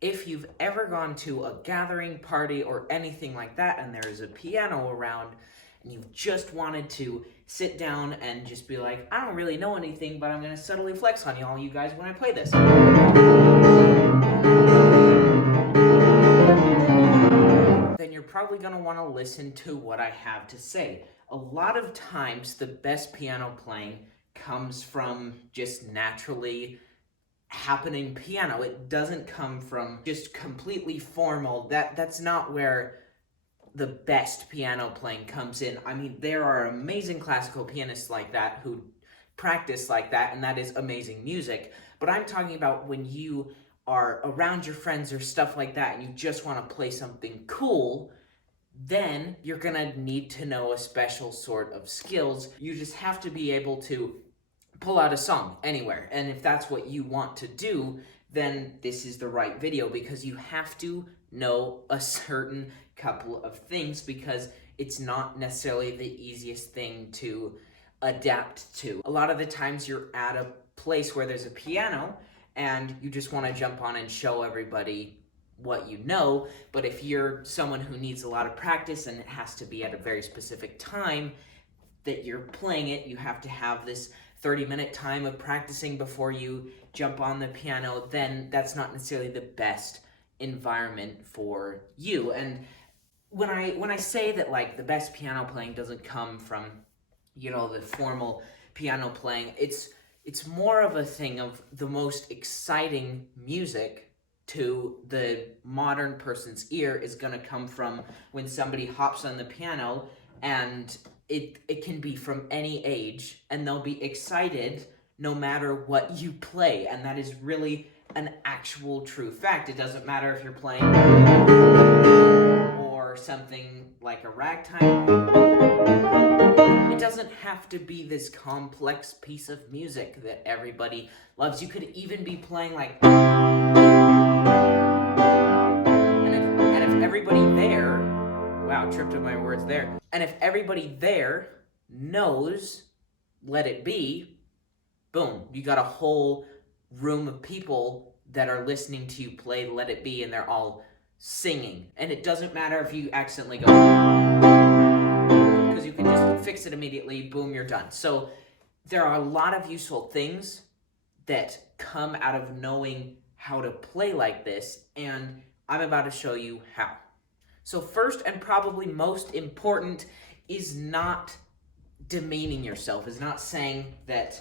If you've ever gone to a gathering, party, or anything like that, and there's a piano around, and you've just wanted to sit down and just be like, I don't really know anything, but I'm going to subtly flex on all you guys when I play this. Then you're probably going to want to listen to what I have to say. A lot of times, the best piano playing comes from just naturally happening piano. It doesn't come from just completely formal. That's not where the best piano playing comes in. I mean, there are amazing classical pianists like that who practice like that, and that is amazing music. But I'm talking about when you are around your friends or stuff like that and you just want to play something cool, then you're gonna need to know a special sort of skills. You just have to be able to pull out a song anywhere. And if that's what you want to do, then this is the right video, because you have to know a certain couple of things, because it's not necessarily the easiest thing to adapt to. A lot of the times you're at a place where there's a piano and you just want to jump on and show everybody what you know, but if you're someone who needs a lot of practice and it has to be at a very specific time that you're playing it, you have to have this 30-minute time of practicing before you jump on the piano, then that's not necessarily the best environment for you. And when I say that, like, the best piano playing doesn't come from, the formal piano playing, it's more of a thing of the most exciting music to the modern person's ear is going to come from when somebody hops on the piano, and it can be from any age, and they'll be excited no matter what you play. And that is really an actual true fact. It doesn't matter if you're playing or something like a ragtime. It doesn't have to be this complex piece of music that everybody loves. You could even be playing like, and if everybody there, wow, tripped up my words there. And if everybody there knows Let It Be, boom, you got a whole room of people that are listening to you play Let It Be, and they're all singing. And it doesn't matter if you accidentally go, because you can just fix it immediately, boom, you're done. So there are a lot of useful things that come out of knowing how to play like this, and I'm about to show you how. So first, and probably most important, is not demeaning yourself, is not saying that,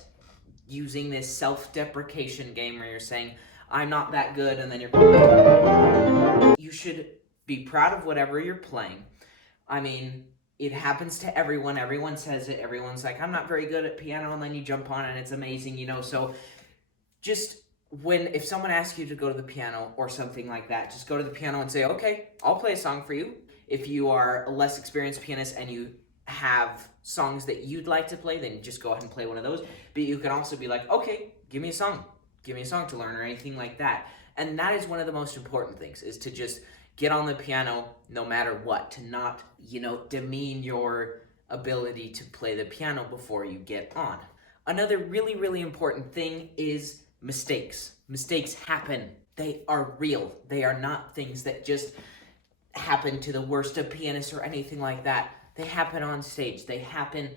using this self-deprecation game where you're saying, I'm not that good, and then you should be proud of whatever you're playing. I mean, it happens to everyone. Everyone says it. Everyone's like, I'm not very good at piano, and then you jump on and it's amazing, So just if someone asks you to go to the piano or something like that, just go to the piano and say, okay, I'll play a song for you. If you are a less experienced pianist and you have songs that you'd like to play, then just go ahead and play one of those. But you can also be like, okay, give me a song to learn, or anything like that. And that is one of the most important things, is to just get on the piano no matter what, to not, demean your ability to play the piano before you get on. Another really, really important thing is mistakes. Mistakes happen. They are real. They are not things that just happen to the worst of pianists or anything like that. They happen on stage. They happen.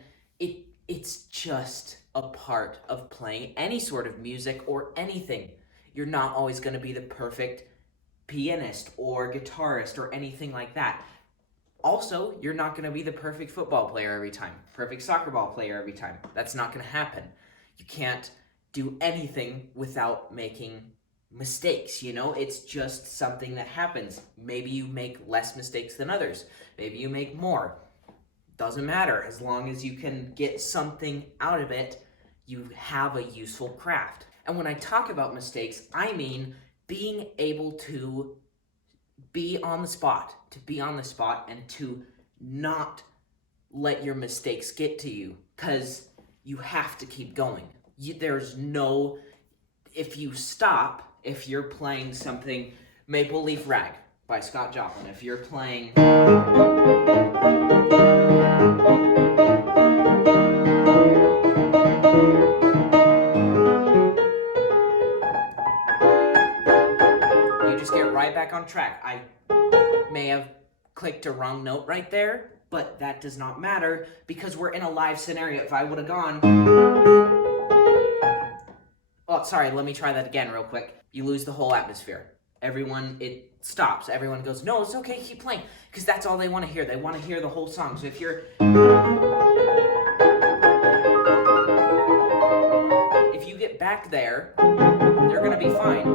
It's just a part of playing any sort of music or anything. You're not always going to be the perfect pianist or guitarist or anything like that. Also, you're not going to be the perfect football player every time, perfect soccer ball player every time. That's not going to happen. You can't do anything without making mistakes, It's just something that happens. Maybe you make less mistakes than others. Maybe you make more. Doesn't matter. As long as you can get something out of it, you have a useful craft. And when I talk about mistakes, I mean being able to be on the spot, and to not let your mistakes get to you, because you have to keep going. If you stop, if you're playing something, Maple Leaf Rag by Scott Joplin, if you're playing, just get right back on track. I may have clicked a wrong note right there, but that does not matter because we're in a live scenario. If I would have gone... Oh, sorry, let me try that again real quick. You lose the whole atmosphere. Everyone, it stops. Everyone goes, no, it's okay, keep playing. Because that's all they want to hear. They want to hear the whole song. So if you're... If you get back there, they're going to be fine.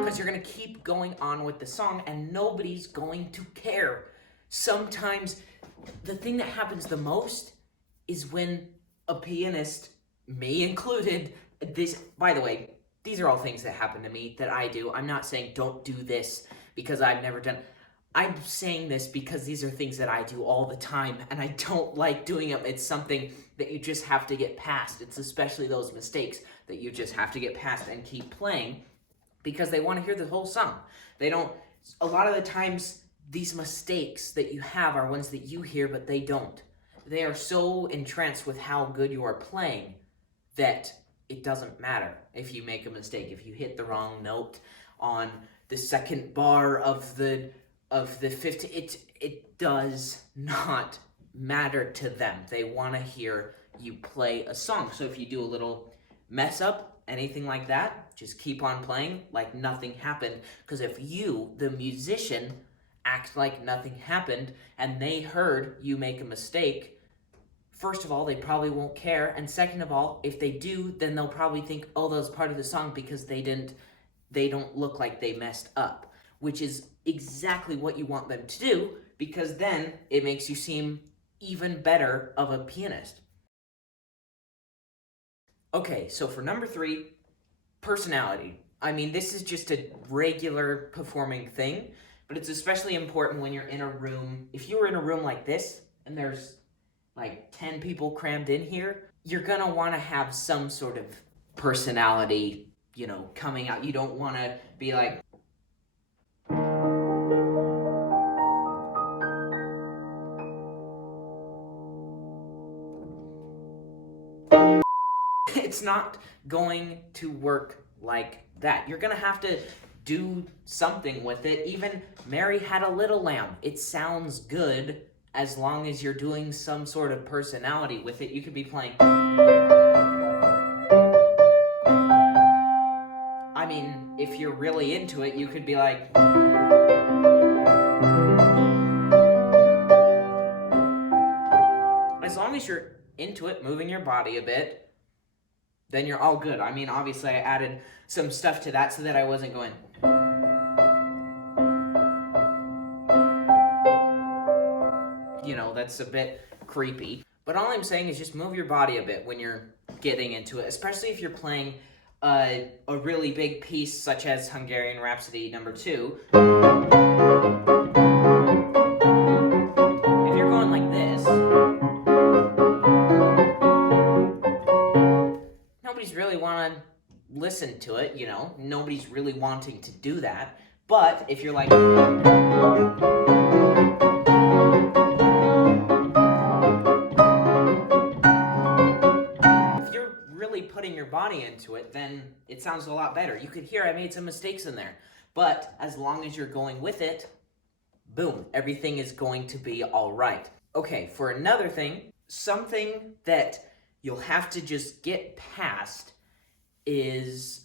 Because you're going to keep going on with the song and nobody's going to care. Sometimes the thing that happens the most is when a pianist, me included, by the way, these are all things that happen to me that I do. I'm not saying don't do this because I've never done. I'm saying this because these are things that I do all the time and I don't like doing them. It's something that you just have to get past. It's especially those mistakes that you just have to get past and keep playing because they want to hear the whole song. They don't, a lot of the times these mistakes that you have are ones that you hear but they don't. They are so entranced with how good you are playing that it doesn't matter if you make a mistake. If you hit the wrong note on the second bar of the 50, it does not matter to them. They want to hear you play a song. So if you do a little mess up, anything like that, just keep on playing like nothing happened. Because if you, the musician, act like nothing happened and they heard you make a mistake, first of all, they probably won't care, and second of all, if they do, then they'll probably think, oh, that was part of the song because they don't look like they messed up, which is exactly what you want them to do, because then it makes you seem even better of a pianist. Okay, so for number 3, personality. I mean, this is just a regular performing thing, but it's especially important when you're in a room. If you were in a room like this, and there's like 10 people crammed in here, you're gonna want to have some sort of personality, coming out. You don't want to be like... It's not going to work like that. You're gonna have to do something with it. Even Mary Had a Little Lamb. It sounds good as long as you're doing some sort of personality with it. You could be playing... I mean, if you're really into it, you could be like... As long as you're into it, moving your body a bit, then you're all good. I mean, obviously I added some stuff to that so that I wasn't going... That's a bit creepy. But all I'm saying is just move your body a bit when you're getting into it, especially if you're playing a really big piece such as Hungarian Rhapsody No. 2. If you're going like this, nobody's really want to listen to it, Nobody's really wanting to do that. But if you're like... putting your body into it, then it sounds a lot better. You could hear I made some mistakes in there, but as long as you're going with it, boom, everything is going to be all right. Okay, for another thing, something that you'll have to just get past is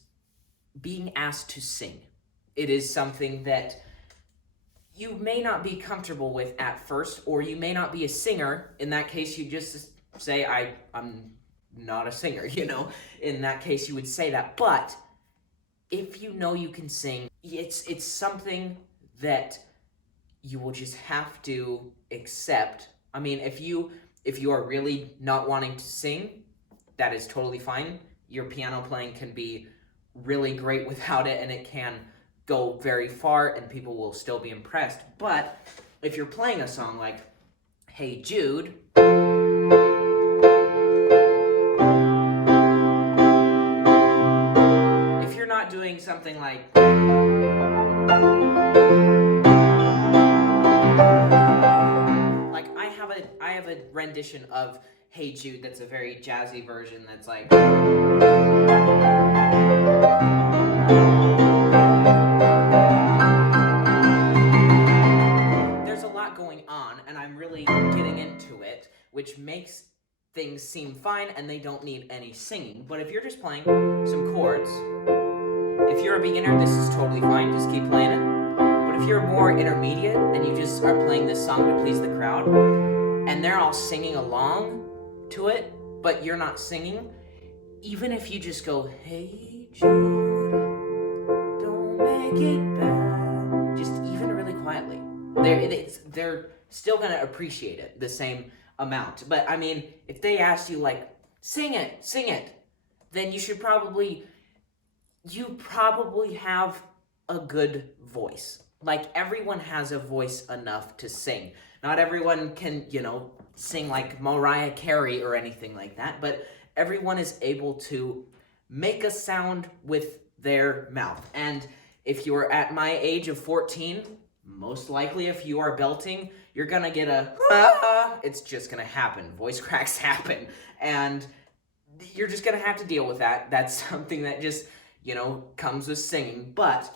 being asked to sing. It is something that you may not be comfortable with at first, or you may not be a singer. In that case, you just say, I'm not a singer, In that case, you would say that. But if you know you can sing, it's something that you will just have to accept. I mean, if you are really not wanting to sing, that is totally fine. Your piano playing can be really great without it, and it can go very far, and people will still be impressed. But if you're playing a song like Hey Jude, doing something like... Like, I have a rendition of Hey Jude that's a very jazzy version that's like... things seem fine and they don't need any singing. But if you're just playing some chords, if you're a beginner, this is totally fine. Just keep playing it. But if you're more intermediate and you just are playing this song to please the crowd, and they're all singing along to it, but you're not singing, even if you just go, hey Jude, don't make it bad, just even really quietly, they're still gonna appreciate it the same amount. But I mean, if they asked you like, sing it, then you probably have a good voice. Like, everyone has a voice enough to sing. Not everyone can, sing like Mariah Carey or anything like that, but everyone is able to make a sound with their mouth. And if you're at my age of 14, most likely if you are belting, you're gonna get a, it's just gonna happen. Voice cracks happen. And you're just gonna have to deal with that. That's something that just, comes with singing. But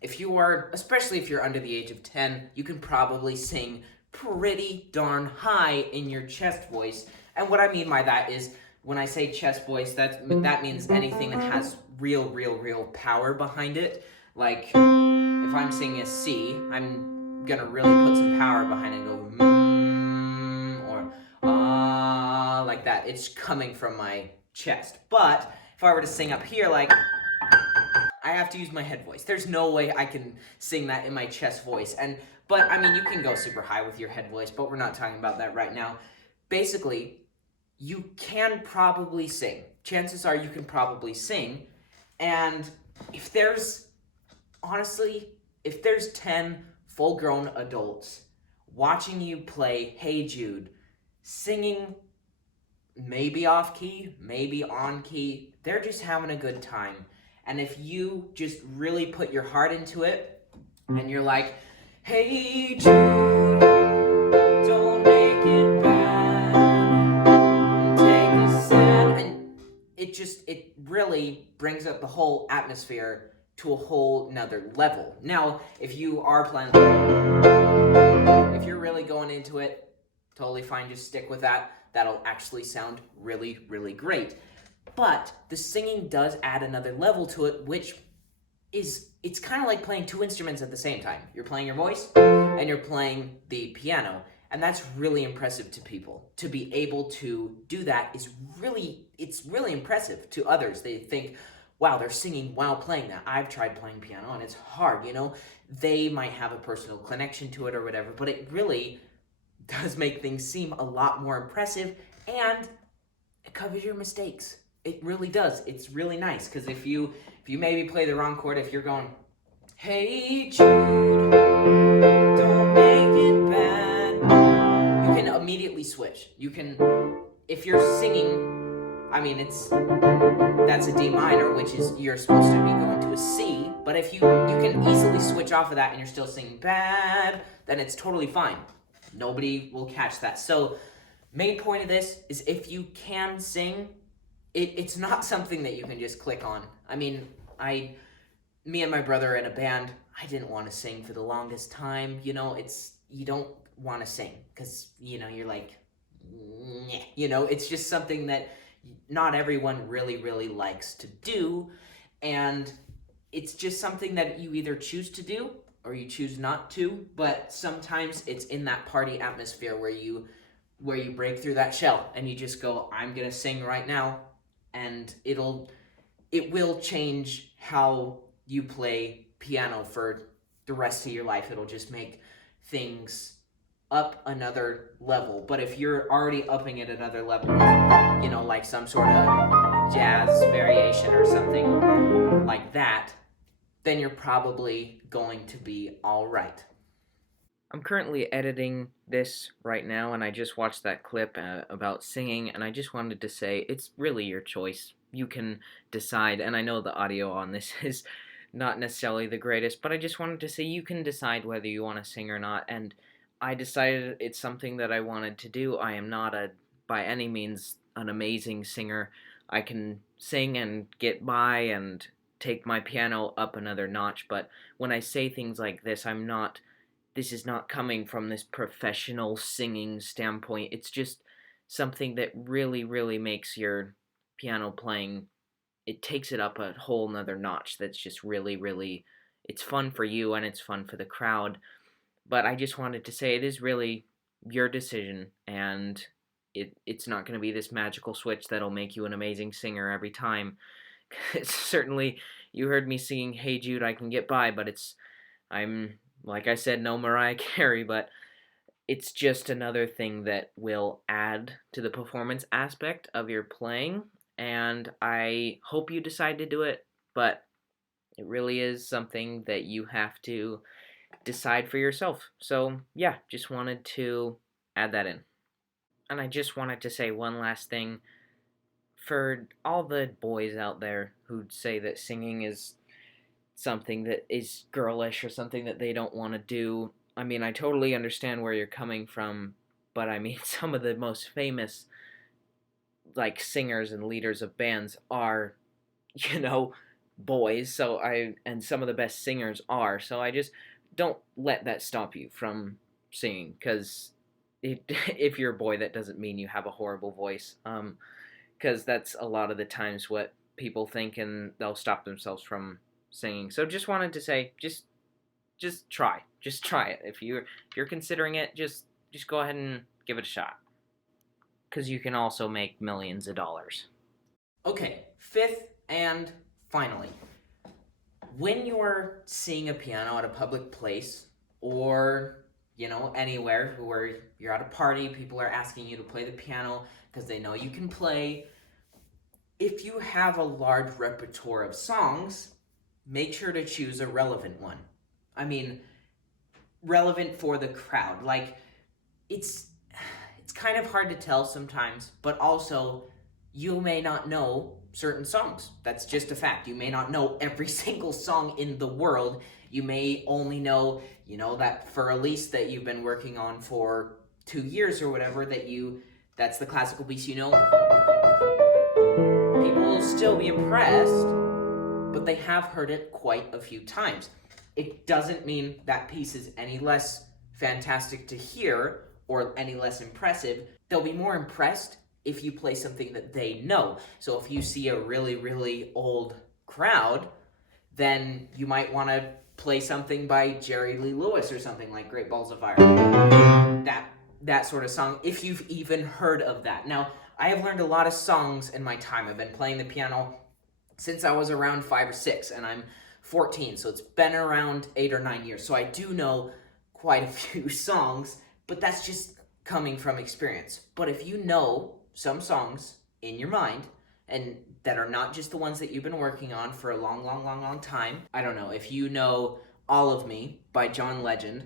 if you are, especially if you're under the age of 10, you can probably sing pretty darn high in your chest voice. And what I mean by that is, when I say chest voice, that means anything that has real power behind it. Like, if I'm singing a C, I'm gonna really put some power behind it and go, or like that. It's coming from my chest. But if I were to sing up here, like, I have to use my head voice. There's no way I can sing that in my chest voice. But I mean, you can go super high with your head voice, but we're not talking about that right now. Basically, you can probably sing. Chances are you can probably sing. And if there's 10 full-grown adults watching you play Hey Jude, singing maybe off key, maybe on key, they're just having a good time. And if you just really put your heart into it, and you're like, hey Jude, don't make it bad, take a stand, and it really brings up the whole atmosphere to a whole nother level. Now, if you are playing, if you're really going into it, totally fine, just stick with that. That'll actually sound really great. But the singing does add another level to it, which is, it's kind of like playing two instruments at the same time. You're playing your voice and you're playing the piano. And that's really impressive to people. To be able to do that it's really impressive to others. They think, wow, they're singing while playing that. I've tried playing piano and it's hard, They might have a personal connection to it or whatever, but it really does make things seem a lot more impressive, and it covers your mistakes. It really does. It's really nice, because if you maybe play the wrong chord, if you're going, hey Jude, don't make it bad, you can immediately switch. You can, if you're singing, I mean, that's a D minor, which is, you're supposed to be going to a C, but if you can easily switch off of that and you're still singing bad, then it's totally fine. Nobody will catch that. So, main point of this is, if you can sing, it's not something that you can just click on. I mean, me and my brother are in a band. I didn't want to sing for the longest time. You don't want to sing because, you're like, nyeh. It's just something that not everyone really likes to do. And it's just something that you either choose to do or you choose not to. But sometimes it's in that party atmosphere where you break through that shell and you just go, I'm gonna sing right now, and it will change how you play piano for the rest of your life. It'll just make things up another level. But if you're already upping it another level, like some sort of jazz variation or something like that, then you're probably going to be all right. I'm currently editing this right now, and I just watched that clip about singing, and I just wanted to say, it's really your choice. You can decide, and I know the audio on this is not necessarily the greatest, but I just wanted to say you can decide whether you want to sing or not, and I decided it's something that I wanted to do. I am not by any means an amazing singer. I can sing and get by and take my piano up another notch, but when I say things like this, this is not coming from this professional singing standpoint. It's just something that really, really makes your piano playing, it takes it up a whole nother notch. That's just really, really, it's fun for you and it's fun for the crowd. But I just wanted to say it is really your decision, and it's not going to be this magical switch that'll make you an amazing singer every time. Certainly, you heard me singing "Hey Jude, I Can Get By," but I'm, like I said, no Mariah Carey, but it's just another thing that will add to the performance aspect of your playing, and I hope you decide to do it, but it really is something that you have to decide for yourself. So, yeah, just wanted to add that in. And I just wanted to say one last thing for all the boys out there who say that singing is something that is girlish or something that they don't want to do. I mean, I totally understand where you're coming from, but I mean, some of the most famous like singers and leaders of bands are, you know, boys. And some of the best singers are. So I just don't let that stop you from singing, because if you're a boy, that doesn't mean you have a horrible voice. Because that's a lot of the times what people think, and they'll stop themselves from singing. So just wanted to say, just try it. If you're considering it, just go ahead and give it a shot, because you can also make millions of dollars. Okay, fifth and finally, when you're seeing a piano at a public place, or anywhere where you're at a party, people are asking you to play the piano because they know you can play. If you have a large repertoire of songs, make sure to choose a relevant one. I mean, relevant for the crowd. Like, it's kind of hard to tell sometimes, but also you may not know certain songs. That's just a fact. You may not know every single song in the world. You may only know, that For Elise that you've been working on for 2 years or whatever, that's the classical piece, People will still be impressed, but they have heard it quite a few times. It doesn't mean that piece is any less fantastic to hear or any less impressive. They'll be more impressed if you play something that they know. So if you see a really, really old crowd, then you might want to play something by Jerry Lee Lewis or something like Great Balls of Fire. That sort of song, if you've even heard of that. Now, I have learned a lot of songs in my time. I've been playing the piano since I was around 5 or 6, and I'm 14, so it's been around 8 or 9 years. So I do know quite a few songs, but that's just coming from experience. But if you know some songs in your mind, and that are not just the ones that you've been working on for a long, long, long, long time, I don't know, if you know All of Me by John Legend,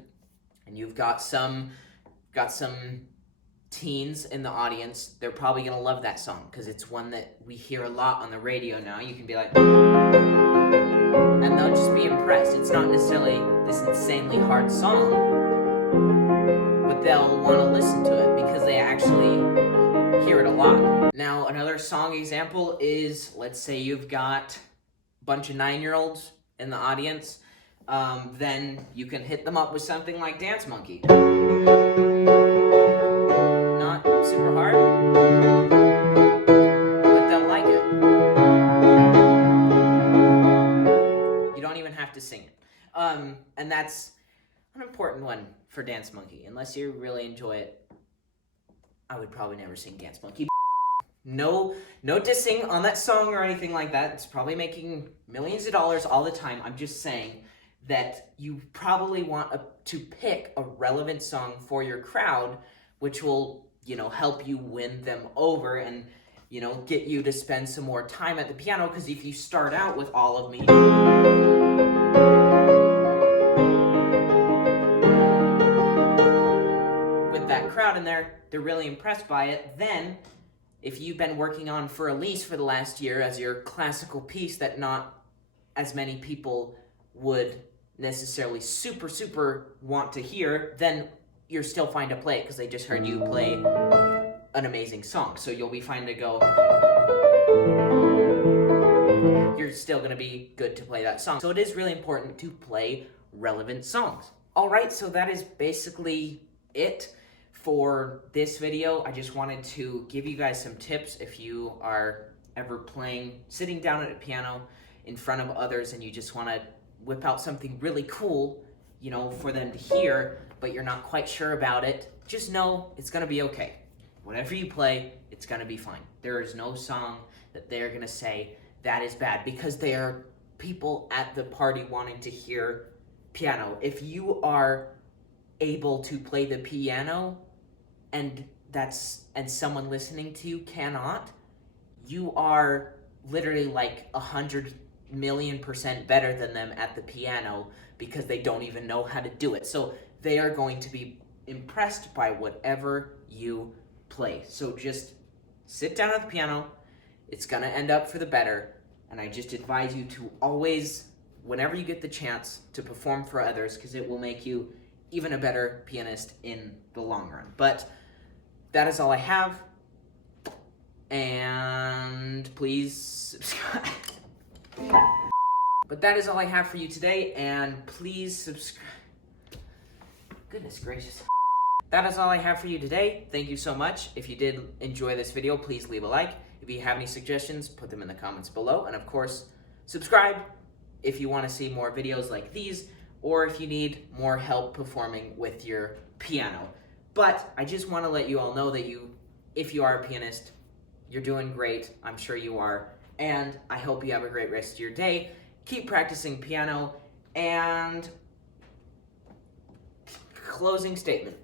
and you've got some teens in the audience, they're probably going to love that song because it's one that we hear a lot on the radio now. You can be like, and they'll just be impressed. It's not necessarily this insanely hard song, but they'll want to listen to it because they actually hear it a lot. Now, another song example is, let's say you've got a bunch of 9-year-olds in the audience, then you can hit them up with something like Dance Monkey. Not super hard, but they'll like it. You don't even have to sing it. And that's an important one for Dance Monkey. Unless you really enjoy it, I would probably never sing Dance Monkey. No dissing on that song or anything like that. It's probably making millions of dollars all the time. I'm just saying that you probably want to pick a relevant song for your crowd, which will, help you win them over and, get you to spend some more time at the piano. Because if you start out with All of Me, with that crowd in there, they're really impressed by it. Then, if you've been working on For Elise for the last year as your classical piece that not as many people would necessarily super want to hear, then you're still fine to play it because they just heard you play an amazing song. So you'll be fine to go. You're still going to be good to play that song. So it is really important to play relevant songs. All right, so that is basically it For this video, I just wanted to give you guys some tips if you are ever sitting down at a piano in front of others and you just want to whip out something really cool, for them to hear, but you're not quite sure about it. Just know it's going to be okay. Whatever you play, it's going to be fine. There is no song that they're going to say that is bad, because they are people at the party wanting to hear piano. If you are able to play the piano and someone listening to you cannot, you are literally like 100,000,000% better than them at the piano, because they don't even know how to do it. So they are going to be impressed by whatever you play. So just sit down at the piano. It's gonna end up for the better. And I just advise you to always, whenever you get the chance, to perform for others, because it will make you even a better pianist in the long run. But that is all I have. And please subscribe. But that is all I have for you today, and please subscribe. Goodness gracious. That is all I have for you today. Thank you so much. If you did enjoy this video, please leave a like. If you have any suggestions, put them in the comments below. And of course, subscribe if you want to see more videos like these, or if you need more help performing with your piano. But I just want to let you all know that if you are a pianist, you're doing great. I'm sure you are. And I hope you have a great rest of your day. Keep practicing piano. And closing statement.